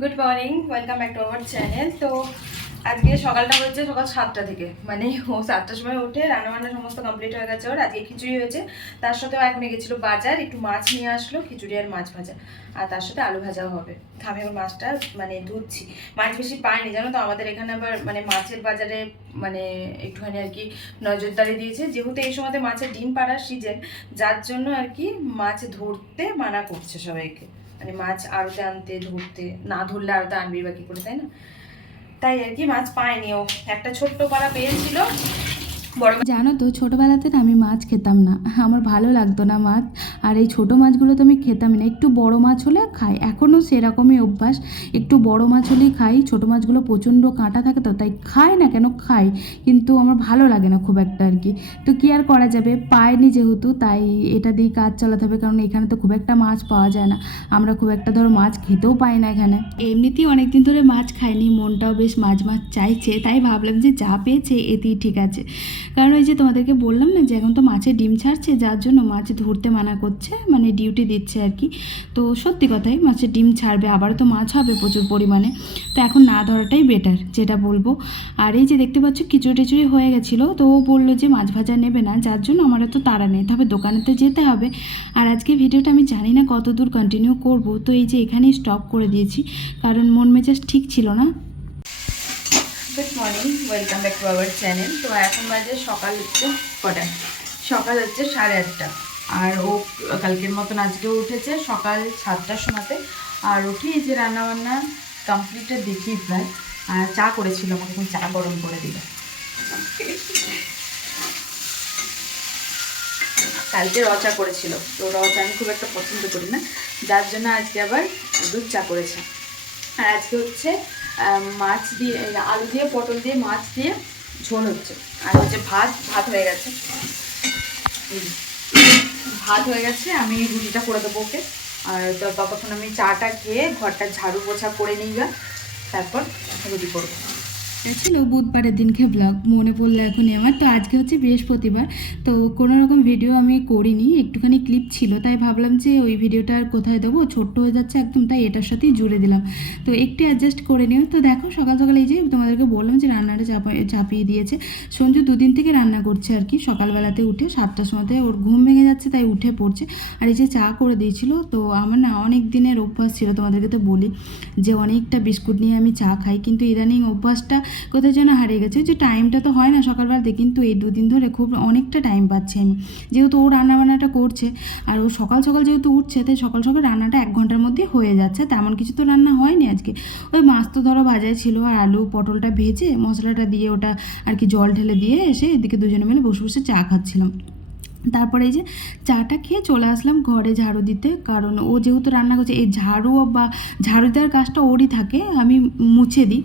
Good morning, welcome back to our channel. তো আজকে সকালটা হচ্ছে সকাল 7টা থেকে, মানে ও 7টার সময় উঠে রান্নাবান্না সমস্ত কমপ্লিট হয়ে গেছে। ওর আজকে খিচুড়ি হয়েছে, তার সাথেও এখন গেছিলো বাজার, একটু মাছ নিয়ে আসলো, খিচুড়ি আর মাছ ভাজা, আর তার সাথে আলু ভাজাও হবে। আমি এখন মাছটা মানে ধুচ্ছি। মাছ বেশি পাইনি জানো তো, আমাদের এখানে আবার মানে মাছের বাজারে মানে একটুখানি আর কি নজরদারি দিয়েছে, যেহেতু এই সময়তে মাছের ডিম পাড়ার সিজন, যার জন্য আর কি মাছ ধরতে মানা করছে সবাইকে। মানে মাছ আড়তে আনতে ধরতে, না ধরলে আড়তে আনবি বা কি করে, তাই না? তাই আর কি মাছ পায়নি ও, একটা ছোট্ট পাড়া পেয়েছিল। জানো তো ছোটোবেলাতে না আমি মাছ খেতাম না, আমার ভালো লাগতো না মাছ। আর এই ছোটো মাছগুলো তো আমি খেতামই না, একটু বড় মাছ হলে খাই, এখনও সেরকমই অভ্যাস, একটু বড় মাছ হলেই খাই। ছোটো মাছগুলো প্রচণ্ড কাঁটা থাকে তো, তাই খাই না কেন খাই, কিন্তু আমার ভালো লাগে না খুব একটা আর কি। তো কী আর করা যাবে, পাইনি যেহেতু, তাই এটা দিয়েই কাজ চালাতে হবে, কারণ এখানে তো খুব একটা মাছ পাওয়া যায় না, আমরা খুব একটা ধরো মাছ খেতেও পাই না এখানে। এমনিতেই অনেকদিন ধরে মাছ খাইনি, মনটাও বেশ মাছ মাছ চাইছে, তাই ভাবলাম যে যা পেয়েছে এতেই ঠিক আছে। কারণ ওই যে তোমাদেরকে বললাম না যে এখন তো মাছের ডিম ছাড়ছে, যার জন্য মাছ ধরতে মানা করছে, মানে ডিউটি দিচ্ছে আর কি। তো সত্যি কথাই মাছের ডিম ছাড়বে, আবার তো মাছ হবে প্রচুর পরিমাণে, তো এখন না ধরাটাই বেটার যেটা বলবো। আর এই যে দেখতে পাচ্ছ খিচুড়ি টিচুড়ি হয়ে গেছিলো, তো ও বললো যে মাছ ভাজা নেবে না, যার জন্য আমার তো তাড়া নেই, তবে দোকানেতে যেতে হবে। আর আজকে ভিডিওটা আমি জানি না কত দূর কন্টিনিউ করব, তো এই যে এখানেই স্টপ করে দিয়েছি, কারণ মন মেজাজ ঠিক ছিল না। Good morning, welcome back to our channel. তো এখন বাজে সকাল হচ্ছে কটা, সকাল হচ্ছে 8:30। আর ও কালকের মতন আজকেও উঠেছে সকাল 7টার সময়তে। আর উঠে এই যে রান্নাবান্না কমপ্লিটে দেখি প্রায়। আর চা করেছিল, আমাকে এখন চা গরম করে দিল। কালকে র চা করেছিল, তো র চা আমি খুব একটা পছন্দ করি না, যার জন্য আজকে আবার দুধ চা করেছে। আর আজকে হচ্ছে মাছ দিয়ে, আলু দিয়ে পটল দিয়ে মাছ দিয়ে ঝোল হচ্ছে। আর হচ্ছে ভাত হয়ে গেছে, ভাত হয়ে গেছে, আমি রুটিটা করে দেবো ওকে। আর ততক্ষণ আমি চাটা খেয়ে ঘরটা ঝাড়ু পোছা করে নিই গা, তারপর রুটি করবো। ছিল বুধবারের দিনকে ব্লগ মনে পড়লো এখনই আমার। তো আজকে হচ্ছে বৃহস্পতিবার, তো কোনো রকম ভিডিও আমি করিনি, একটুখানি ক্লিপ ছিল, তাই ভাবলাম যে ওই ভিডিওটা আর কোথায় দেবো, ছোট্ট হয়ে যাচ্ছে একদম, তাই এটার সাথেই জুড়ে দিলাম। তো একটু অ্যাডজাস্ট করে নিও। তো দেখো সকাল সকাল এই যে তোমাদেরকে বললাম যে রান্নাটা চাপিয়ে দিয়েছে। সঞ্জু দুদিন থেকে রান্না করছে আর কি, সকালবেলাতে উঠে 7টার সময়তে ওর ঘুম ভেঙে যাচ্ছে, তাই উঠে পড়ছে। আর এই যে চা করে দিয়েছিল, তো আমার না অনেক দিনের অভ্যাস ছিল, তোমাদেরকে তো বলি যে অনেকটা বিস্কুট নিয়ে আমি চা খাই, কিন্তু ইদানিং অভ্যাসটা কোথায় যেন হারিয়ে গেছে। যে টাইমটা তো হয় না সকালবেলাতে, কিন্তু এই দুদিন ধরে খুব অনেকটা টাইম পাচ্ছি আমি, যেহেতু ও রান্নাবান্নাটা করছে। আর ও সকাল সকাল যেহেতু উঠছে, তাই সকাল সকাল রান্নাটা 1 ঘন্টার মধ্যে হয়ে যাচ্ছে, তেমন কিছু তো রান্না হয়নি আজকে। ওই মাছ তো ধরো ভাজাই ছিল, আর আলু পটলটা ভেজে মশলাটা দিয়ে ওটা আর কি জল ঢেলে দিয়ে এসে এদিকে দুজনে মিলে বসে বসে চা খাচ্ছিলাম। তারপরে এই যে চাটা খেয়ে চলে আসলাম ঘরে ঝাড়ু দিতে, কারণ ও যেহেতু রান্না করছে, এই ঝাড়ু বা ঝাড়ু দেওয়ার কাজটা ওরই থাকে, আমি মুছে দিই।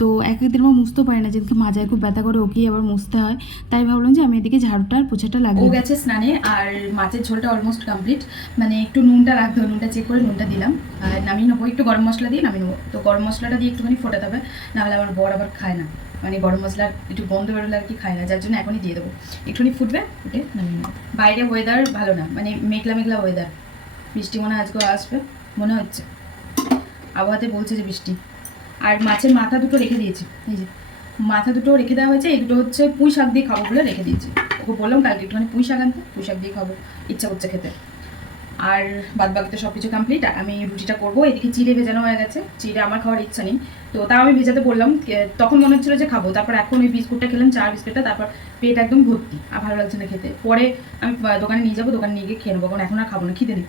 তো একদিন আমার মুছতেও পারি না, যেদিকে মাজায় খুব ব্যথা করে ওকেই আবার মুছতে হয়, তাই ভাবলাম যে আমি এদিকে ঝাড়ুটা আর পোছাটা লাগিয়ে। ও গেছে স্নানে, আর মাছের ঝোলটা অলমোস্ট কমপ্লিট, মানে একটু নুনটা রাখতে হবে, নুনটা চেক করে নুনটা দিলাম। আর নামিয়ে নেবো, একটু গরম মশলা দিয়ে নামিয়ে নেবো। তো গরম মশলাটা দিয়ে একটুখানি ফোটাতে হবে, নাহলে আমার বর আবার খায় না, মানে গরম মশলার একটু গন্ধ বেরোলে আর কি খায় না, যার জন্য এখনই দিয়ে দেবো। একটুখানি ফুটবে, ফুটে নামিয়ে নেবো। বাইরে ওয়েদার ভালো না, মানে মেঘলা মেঘলা ওয়েদার, বৃষ্টি মনে হয় আজকেও আসবে মনে হচ্ছে, আবহাওয়াতে বলছে যে বৃষ্টি। আর মাছের মাথা দুটো রেখে দিয়েছি, এই যে মাথা দুটো রেখে দেওয়া হয়েছে, এই দুটো হচ্ছে পুঁই শাক দিয়ে খাবো বলে রেখে দিয়েছি। ওকে বললাম কালকে একটুখানি পুঁই শাক আনতে, পুঁই শাক দিয়ে খাবো, ইচ্ছা করছে খেতে। আর বাদ বাকিতে সব কিছু কমপ্লিট, আমি রুটিটা করবো। এদিকে চিড়ে ভেজানো হয়ে গেছে, চিড়ে আমার খাওয়ার ইচ্ছা নেই, তো তাও আমি ভেজাতে বললাম, তখন মনে হচ্ছিলো যে খাবো, তারপর এখন ওই বিস্কুটটা খেলাম, চা বিস্কুটটা, তারপর পেট একদম ভর্তি, আর ভালো লাগছে না খেতে। পরে আমি দোকানে নিয়ে যাবো, দোকানে নিয়ে গিয়ে খেয়ে নেবো, কারণ এখন আর খাবো না, খিদে নেই।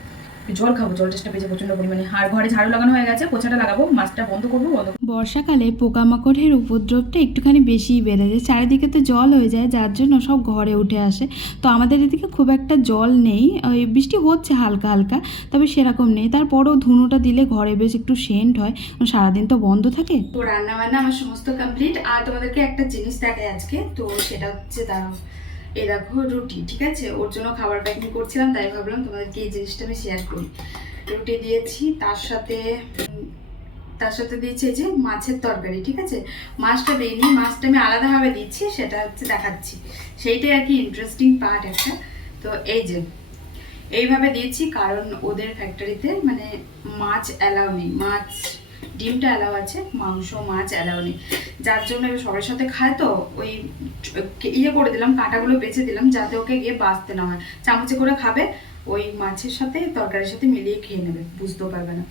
জল খাবো, জল চেষ্টা পেয়েছে প্রচণ্ড পরিমাণে। আর ঘরে ঝাড়ু লাগানো হয়ে গেছে, পোছাটা লাগাবো, মাছটা বন্ধ করবো। বর্ষাকালে পোকামাকড়ের উপদ্রবটা একটুখানি বেশিই বেড়ে যায়, চারিদিকে তো জল হয়ে যায়, যার জন্য সব ঘরে উঠে আসে। তো আমাদের এদিকে খুব একটা জল নেই, ওই বৃষ্টি হচ্ছে হালকা হালকা, তবে সেরকম নেই। তারপরেও ধুনোটা দিলে ঘরে বেশ একটু সেন্ট হয়, সারাদিন তো বন্ধ থাকে। তো রান্না বান্না আমার সমস্ত কমপ্লিট। আর তোমাদেরকে একটা জিনিস দেখাই আজকে, তো সেটা হচ্ছে দাঁড়াও, এই দেখো রুটি, ঠিক আছে, ওর জন্য খাবার প্যাকিং করছিলাম, তাই ভাবলাম তোমাদেরকে এই জিনিসটা আমি শেয়ার করি। রুটি দিয়েছি, তার সাথে দিয়েছি এই যে মাছের তরকারি, ঠিক আছে। মাছটা দিইনি, মাছটা আমি আলাদাভাবে দিচ্ছি, সেটা হচ্ছে দেখাচ্ছি, সেইটাই আর কি ইন্টারেস্টিং পার্ট একটা। তো এই যে এইভাবে দিয়েছি, কারণ ওদের ফ্যাক্টরিতে মানে মাছ অ্যালাউ নেই, মাছ ডিমটা অ্যালাও আছে, মাংস মাছ অ্যালাও নেই, যার জন্য এবার সবার সাথে খায় তো ওই ইয়ে করে দিলাম, কাঁটাগুলো বেছে দিলাম যাতে ওকে গিয়ে বাঁচতে না হয়। চামচে করে খাবে, ওই মাছের সাথে তরকারির সাথে মিলিয়ে খেয়ে নেবে, বুঝতেও পারবে না।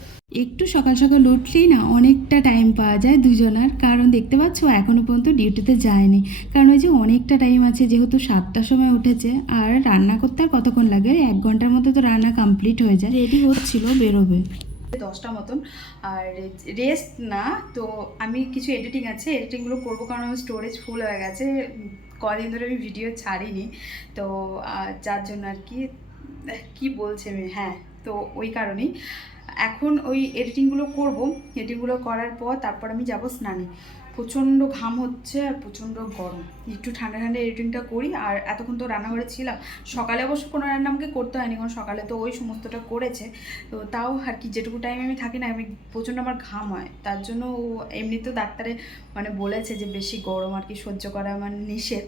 একটু সকাল সকাল উঠলেই না অনেকটা টাইম পাওয়া যায় দুজনার, কারণ দেখতে পাচ্ছ এখনও পর্যন্ত ডিউটিতে যায়নি, কারণ ওই যে অনেকটা টাইম আছে, যেহেতু 7টার সময় উঠেছে, আর রান্না করতে আর কতক্ষণ লাগে, 1 ঘন্টার মধ্যে তো রান্না কমপ্লিট হয়ে যায়। রেডি হচ্ছিল, বেরোবে 10টা মতন। আর রেস্ট না, তো আমি কিছু এডিটিং আছে, এডিটিংগুলো করবো, কারণ আমার স্টোরেজ ফুল হয়ে গেছে, কদিন ধরে আমি ভিডিও ছাড়িনি, তো যার জন্য আর কি, কি বলছে আমি, হ্যাঁ, তো ওই কারণেই এখন ওই এডিটিংগুলো করব। এডিটিংগুলো করার পর তারপর আমি যাব স্নানে। প্রচণ্ড ঘাম হচ্ছে আর প্রচণ্ড গরম, একটু ঠান্ডা ঠান্ডা এডিটিংটা করি। আর এতক্ষণ তো রান্নাঘরে ছিলাম, সকালে অবশ্য কোনো রান্না আমাকে করতে হয়নি, কারণ সকালে তো ওই সমস্তটা করেছে, তো তাও আর কি যেটুকু টাইম আমি থাকি না, আমি প্রচণ্ড আমার ঘাম হয়, তার জন্য এমনিতেও ডাক্তারে মানে বলেছে যে বেশি গরম আর কি সহ্য করা আমার নিষেধ,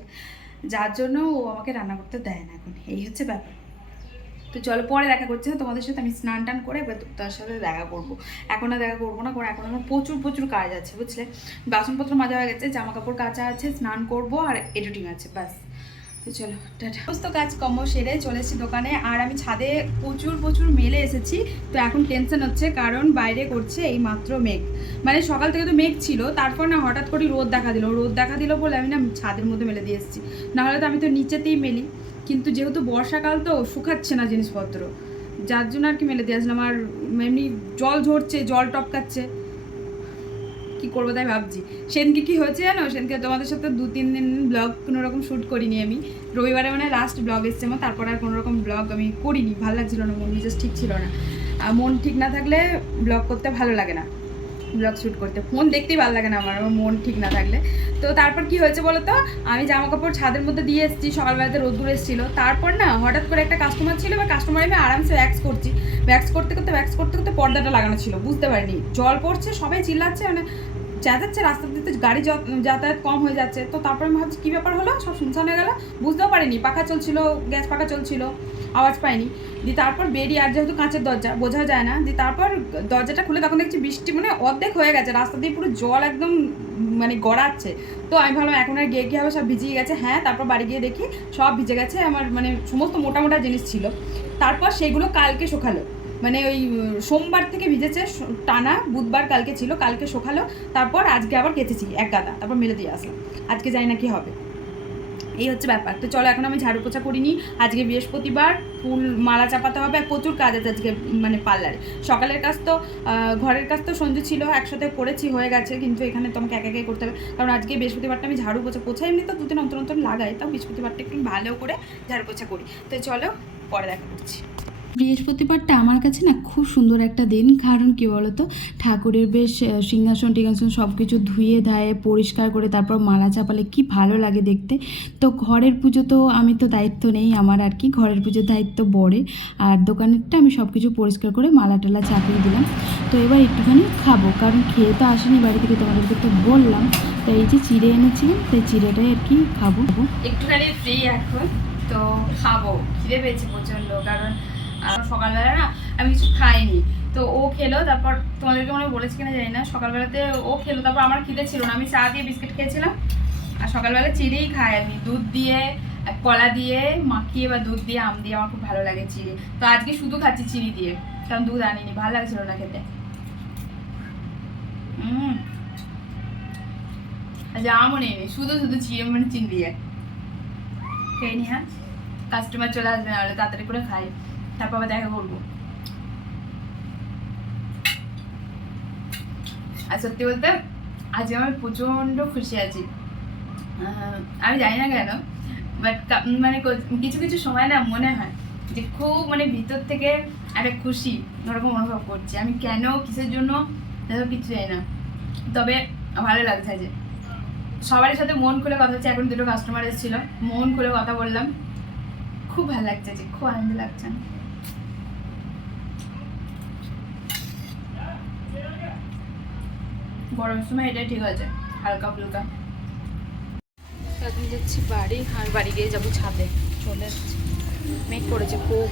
যার জন্য ও আমাকে রান্না করতে দেয় না এখন, এই হচ্ছে ব্যাপার। তো চলো পরে দেখা করছি না তোমাদের সাথে, আমি স্নান টান করে এবার তার সাথে দেখা করব। এখন আর দেখা করবো না, কারণ এখন আমার প্রচুর প্রচুর কাজ আছে, বুঝলে, বাসনপত্র মাজা হয়ে গেছে, জামা কাপড় কাচা আছে, স্নান করব আর এডিটিং আছে, ব্যাস। তো চলো টাটা। সমস্ত কাজ কর্ম সেরে চলে এসেছি দোকানে, আর আমি ছাদে প্রচুর প্রচুর মেলে এসেছি। তো এখন টেনশন হচ্ছে, কারণ বাইরে করছে এই মাত্র মেঘ, মানে সকাল থেকে তো মেঘ ছিল, তারপর না হঠাৎ করে রোদ দেখা দিল বলে আমি না ছাদের মধ্যে মেলে দিয়ে এসেছি, নাহলে তো আমি তো নিচেতেই মেলি, কিন্তু যেহেতু বর্ষাকাল তো শুকাচ্ছে না জিনিসপত্র, যার জন্য আর কি মেলে দিয়ে আসলাম। আর এমনি জল ঝরছে, জল টপকাচ্ছে, কি করবো তাই ভাবছি। সেদিনকে কি হয়েছে জানো, সেদিনকে তোমাদের সাথে 2-3 দিন ব্লগ কোনোরকম শ্যুট করিনি আমি, রবিবারে মানে লাস্ট ব্লগ এসছে আমার, তারপর আর কোনোরকম ব্লগ আমি করিনি, ভালো লাগছিল না, মন মেজাজ ঠিক ছিল না, আর মন ঠিক না থাকলে ব্লগ করতে ভালো লাগে না, ব্লগ শ্যুট করতে ফোন দেখতেই ভালো লাগে না আমার মন ঠিক না থাকলে। তো তারপর কি হয়েছে বলো তো, আমি জামা কাপড় ছাদের মধ্যে দিয়ে এসেছি, সকালবেলাতে রোদ্দুর এসেছিল, তারপর না হঠাৎ করে একটা কাস্টমার ছিল, বা কাস্টমার আমি আরামসে ওয়্যাক্স করতে করতে পর্দাটা লাগানো ছিল, বুঝতে পারিনি, জল পড়ছে, সবাই চিল্লাচ্ছে, মানে চেঁচাচ্ছে, রাস্তা দিতে গাড়ি যাতায়াত কম হয়ে যাচ্ছে। তো তারপরে আমি ভাবছি কী ব্যাপার হলো, সব শুনশান হয়ে গেল, বুঝতেও পারিনি, পাখা চলছিল, গ্যাস পাখা চলছিল, আওয়াজ পাইনি। দিয়ে তারপর বেরিয়ে, আর যেহেতু কাঁচের দরজা বোঝা যায় না, দিয়ে তারপর দরজাটা খুলে তখন দেখছি বৃষ্টি মানে অর্ধেক হয়ে গেছে, রাস্তা দিয়ে পুরো জল একদম মানে গড়াচ্ছে। তো আমি ভাবলাম এখন আর গিয়ে কী হবে, সব ভিজিয়ে গেছে, হ্যাঁ, তারপর বাড়ি গিয়ে দেখি সব ভিজে গেছে, আমার মানে সমস্ত মোটা মোটা জিনিস ছিল। তারপর সেগুলো কালকে শোকালো, মানে ওই সোমবার থেকে ভিজেছে টানা, বুধবার কালকে ছিল, কালকে শোকালো, তারপর আজকে আবার কেচেছি এক গাদা, তারপর মেলে দিয়ে আসলাম, আজকে জানি না কি হবে, এই হচ্ছে ব্যাপার। তো চলো এখন আমি ঝাড়ু পোছা করিনি, আজকে বৃহস্পতিবার, ফুল মালা চাপাতে হবে, আর প্রচুর কাজ আছে আজকে, মানে পার্লারে সকালের কাজ তো, ঘরের কাজ তো সঞ্জু ছিল, একসাথে করেছি, হয়ে গেছে, কিন্তু এখানে তোমাকে একা একাই করতে হবে, কারণ আজকে বৃহস্পতিবারটা আমি ঝাড়ু পোছা এমনি তো 2 দিন অন্তর অন্তর লাগাই, তাও বৃহস্পতিবারটা একটু ভালো করে ঝাড়ু পোছা করি। তো চলো পরে দেখা করছি। বৃহস্পতিবারটা আমার কাছে না খুব সুন্দর একটা দিন, কারণ কি বলতো, ঠাকুরের বেশ সিংহাসন টিংহাসন সব কিছু ধুয়ে ধায়ে পরিষ্কার করে তারপর মালা চাপালে কি ভালো লাগে দেখতে। তো ঘরের পুজো তো আমি তো দায়িত্ব নেই আমার আর কি, ঘরের পুজোর দায়িত্ব বড়ে, আর দোকানেরটা আমি সব কিছু পরিষ্কার করে মালা টালা চাপিয়ে দিলাম। তো এবার একটুখানি খাবো, কারণ খেয়ে তো আসেনি বাড়ি থেকে, তোমাদেরকে তো বললাম, তো এই যে চিড়ে এনেছিলাম, সেই চিড়েটাই আর কি খাবো। একটুখানি ফ্রি এখন, তো খাবো, খিদে পেয়েছে প্রচণ্ড, কারণ সকালবেলা না আমি কিছু খাইনি, তো ও খেলো, তারপর তোমাদেরকে মনে বলেছি কিনা জানি না, সকালবেলাতে ও খেলো, তারপর আমার খিদে ছিল না, আমি চা দিয়ে বিস্কিট খেয়েছিলাম, আর সকালবেলা চিড়েই খাই আমি, দুধ দিয়ে কলা দিয়ে মাখিয়ে বা দুধ দিয়ে আম দিয়ে আমার খুব ভালো লাগে চিড়ে। তো আজকে শুধু খাচ্ছি চিনি দিয়ে, কারণ দুধ আনিনি, ভালো লাগছিল না খেতে। আচ্ছা আমও নেই, শুধু শুধু চিড়ে মানে চিনি দিয়ে খেয়ে নি। হ্যাঁ, কাস্টমার চলে আসবে, নাহলে তাড়াতাড়ি করে খাই, তারপর আবার দেখা করবো। আর সত্যি বলতে আজকে আমি প্রচণ্ড খুশি আছি, আমি জানি না কেন, বাট মানে কিছু কিছু সময় না মনে হয় যে খুব মানে ভিতর থেকে একটা খুশি ওরকম অনুভব করছি, আমি কেন কিসের জন্য এসব কিছু জানি না, তবে ভালো লাগছে যে সবার সাথে মন খুলে কথা হচ্ছে। এখন 2টো কাস্টমার এসেছিলো, মন খুলে কথা বললাম, খুব ভালো লাগছে, যে খুব আনন্দ লাগছে। গরমের সময় এটাই ঠিক আছে, হালকা ফুলকা। এখন যাচ্ছি বাড়ি, আর বাড়ি গিয়ে যাবো ছাদে, চলে এসেছি, মেঘ করেছে খুব।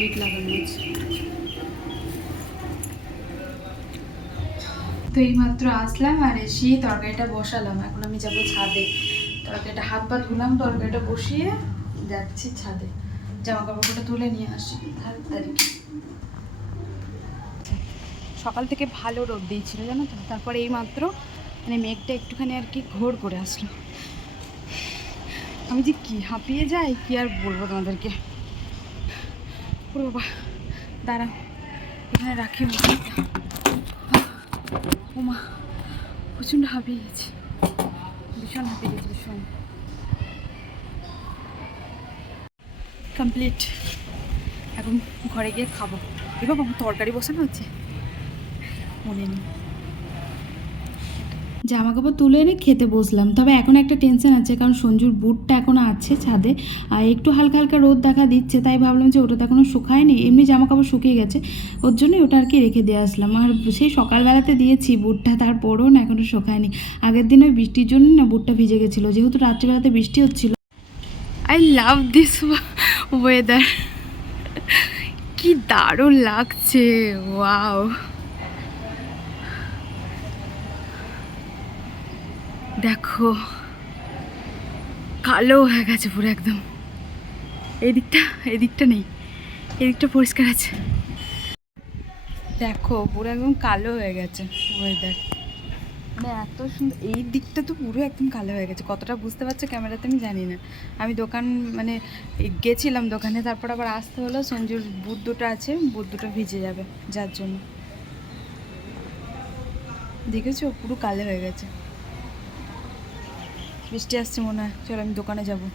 গেট লাগানো আছে। তো এইমাত্র আসলাম আর এসে তরকারিটা বসালাম। এখন আমি যাবো ছাদে, তরকারিটা হাত পা ধুলাম, তরকারিটা বসিয়ে যাচ্ছি ছাদে, জামা কাপড়টা তুলে নিয়ে আসি তাড়াতাড়ি। সকাল থেকে ভালো রোদ দিয়েছিল জানো তো, তারপরে এইমাত্র মানে মেঘটা একটুখানি আর কি ঘোর করে আসলো। আমি যে কি হাঁপিয়ে যাই কি আর বলবো তোমাদেরকে। ও বাবা দাঁড়াও, এখানে রাখি মোবাইলটা। ওমা প্রচণ্ড হাঁপিয়ে গেছে, ভীষণ হাঁপিয়ে গেছে, ভীষণ। কমপ্লিট, এখন ঘরে গিয়ে খাবো। এবার আমার তরকারি বসানো হচ্ছে, মনে নেই। জামা কাপড় তুলে এনে খেতে বসলাম। তবে এখন একটা টেনশন আছে, কারণ সঞ্জুর বুটটা এখনও আছে ছাদে, আর একটু হালকা হালকা রোদ দেখা দিচ্ছে, তাই ভাবলাম যে ওটা তো এখনও শুকায়নি, এমনি জামা কাপড় শুকিয়ে গেছে, ওর জন্যই ওটা আর কি রেখে দিয়ে আসলাম। আর সেই সকালবেলাতে দিয়েছি বুটটা, তারপরেও না এখনও শুকায়নি। আগের দিন ওই বৃষ্টির জন্য না বুটটা ভিজে গেছিলো, যেহেতু রাত্রিবেলাতে বৃষ্টি হচ্ছিল। আই লাভ দিস ওয়েদার, কি দারুণ লাগছে, ওয়াও। দেখো কালো হয়ে গেছে পুরো একদম, এই দিকটা নেই, এই দিকটা পরিষ্কার আছে। দেখো পুরো একদম কালো হয়ে গেছে ওয়েদার, মানে এত সুন্দর। এই দিকটা তো পুরো একদম কালো হয়ে গেছে, কতটা বুঝতে পারছো ক্যামেরাতে আমি জানি না। আমি দোকান মানে গেছিলাম দোকানে, তারপর আবার আসতে হলো, সঞ্জুর বুট দুটো আছে, বুট দুটো ভিজে যাবে যার জন্য। দেখেছো পুরো কালো হয়ে গেছে। বৃষ্টি আসছে মনে হয়, চলো আমি দোকানে যাবো,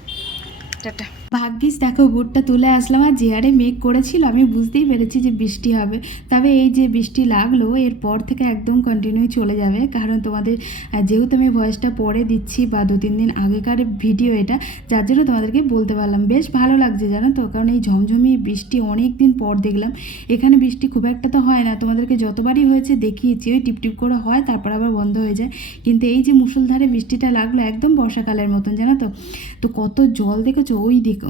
টাটা। ভাগ্যিস দেখো বুটটা তুলে আসলাম, আর যে হারে মেঘ করেছিল আমি বুঝতেই পেরেছি যে বৃষ্টি হবে। তবে এই যে বৃষ্টি লাগলো, এরপর থেকে একদম কন্টিনিউ চলে যাবে, কারণ তোমাদের যেহেতু আমি ভয়েসটা পরে দিচ্ছি বা 2-3 দিন আগেকার ভিডিও এটা, যার জন্য তোমাদেরকে বলতে পারলাম। বেশ ভালো লাগছে জানো তো, কারণ এই ঝমঝমি বৃষ্টি অনেক দিন পর দেখলাম। এখানে বৃষ্টি খুব একটা তো হয় না, তোমাদেরকে যতবারই হয়েছে দেখিয়েছি, ওই টিপটিপ করে হয় তারপর আবার বন্ধ হয়ে যায়। কিন্তু এই যে মুষলধারে বৃষ্টিটা লাগলো একদম বর্ষাকালের মতন জানো তো। তো কত জল দেখেছো,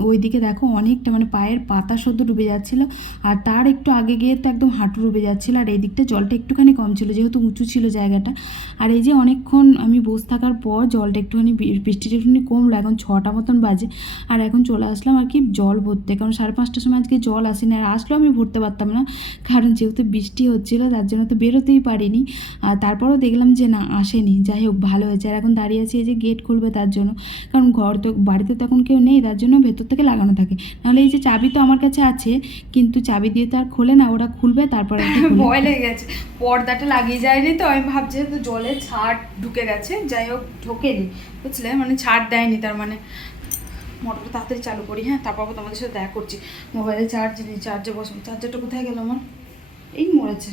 ওইদিকে দেখো অনেকটা, মানে পায়ের পাতা সদ্য ডুবে যাচ্ছিল, আর তার একটু আগে গিয়ে তো একদম হাঁটু ডুবে যাচ্ছিলো। আর এই দিকটা জলটা একটুখানি কম ছিল, যেহেতু উঁচু ছিল জায়গাটা। আর এই যে অনেকক্ষণ আমি বসে থাকার পর জলটা একটুখানি, বৃষ্টিটা একটুখানি কমলো, এখন 6টা মতন বাজে। আর এখন চলে আসলাম আর কি জল ভরতে, কারণ 5:30টার সময় আজকে জল আসেনি, আর আসলেও আমি ভরতে পারতাম না, কারণ যেহেতু বৃষ্টি হচ্ছিল তার জন্য তো বেরোতেই পারিনি। আর তারপরেও দেখলাম যে না আসেনি, যাই হোক ভালো হয়েছে। আর এখন দাঁড়িয়ে আছি এই যে গেট খুলবে তার জন্য, কারণ ঘর তো বাড়িতে তখন কেউ নেই, তার জন্য ভেতর থেকে লাগানো থাকে। নাহলে এই যে চাবি তো আমার কাছে আছে, কিন্তু চাবি দিয়ে তো আর খোলে না, ওরা খুলবে তারপরে। ভয় লেগে গেছে, পর্দাটা লাগিয়ে যায়নি তো, আমি ভাবছি তো জলে ছাড় ঢুকে গেছে, যাই হোক ঢোকেনি বুঝলে, মানে ছাড় দেয়নি, তার মানে মোটরটা তাড়াতাড়ি চালু করি। হ্যাঁ তারপর তোমাদের সাথে দেখা করছি। মোবাইলে চার্জ নেই, চার্জে বসবো, চার্জারটা কোথায় গেল আমার, এই মরেছে।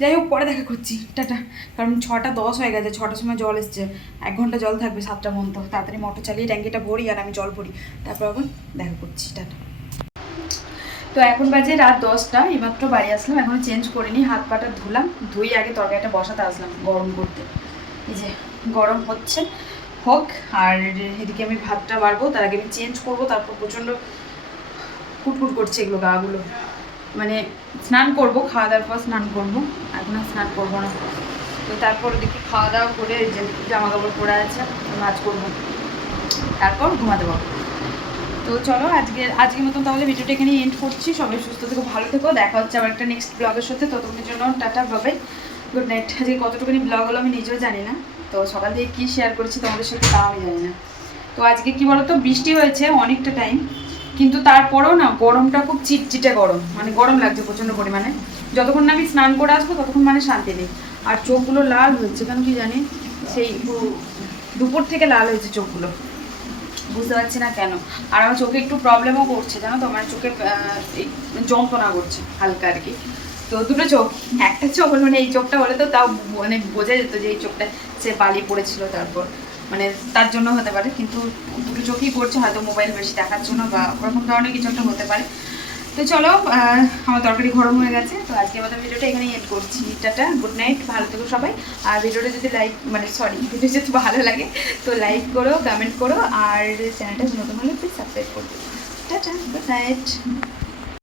যাই হোক পরে দেখা করছি, টাটা। কারণ 6:10 হয়ে গেছে, 6টার সময় জল এসছে, 1 ঘন্টা জল থাকবে 7টা পর্যন্ত। তাড়াতাড়ি মোটর চালিয়ে ট্যাঙ্কিটা ভরি আর আমি জল ভরি, তারপর আবার দেখা করছি, টাটা। তো এখন বাজে রাত 10টা, এইমাত্র বাড়ি আসলাম, এখনো চেঞ্জ করিনি, হাত পাটা ধুলাম, ধুই আগে তরকারিটা বসাতে আসলাম গরম করতে। এই যে গরম হচ্ছে, হোক। আর এদিকে আমি ভাতটা বাড়বো, তার আগে আমি চেঞ্জ করবো, তারপর প্রচণ্ড কুটকুট করছে এগুলো গাগুলো, মানে স্নান করবো, খাওয়া দাওয়ার পর স্নান করবো, এখন আর স্নান করবো না। তো তারপর ওদিকে খাওয়া দাওয়া করে যে জামা কাপড় পরে আছে ভাঁজ করবো, তারপর ঘুমাতে পারবো। তো চলো আজকের মতন তাহলে ভিডিওটা এখানে এন্ড করছি। সবাই সুস্থ থেকো, ভালো থেকো, দেখা হচ্ছে আবার একটা নেক্সট ব্লগের সাথে। ততক্ষণের জন্য টাটা, বাই, গুড নাইট। আজকে কতটুকুনি ব্লগ হলো আমি নিজেও জানি না, তো সকাল থেকে কী শেয়ার করেছি তোমাদের সাথে তাও আমি জানি না। তো আজকে কি বলতো, বৃষ্টি হয়েছে অনেকটা টাইম, কিন্তু তারপরেও না গরমটা খুব চিটচিটে গরম, মানে গরম লাগছে প্রচণ্ড পরিমাণে। যতক্ষণ না আমি স্নান করে আসবো ততক্ষণ মানে শান্তি নেই। আর চোখগুলো লাল হচ্ছে কেন কি জানি, সেই দুপুর থেকে লাল হয়েছে চোখগুলো, বুঝতে পারছি না কেন। আর আমার চোখে একটু প্রবলেমও করছে জানো তো, মানে চোখে যন্ত্রণা করছে হালকা আর কি। তো দুটো চোখ, একটা চোখ মানে এই চোখটা হলে তো তাও মানে বোঝা যেত যে এই চোখটা সে বালি পড়েছিল, তারপর মানে তার জন্য হতে পারে, কিন্তু দুটো চোখই করছে, হয়তো মোবাইল বেশি দেখার জন্য বা ওরকম ধরনের কিছু একটা হতে পারে। তো চলো আমার তরকারি গরম হয়ে গেছে, তো আজকে আমাদের ভিডিওটা এখানেই এন্ড করছি, টাটা, গুড নাইট, ভালো থেকো সবাই। আর ভিডিওটা যদি ভিডিও যদি ভালো লাগে তো লাইক করো, কমেন্ট করো, আর চ্যানেলটা নতুন হলে প্লিজ সাবস্ক্রাইব করো। Tata, good night.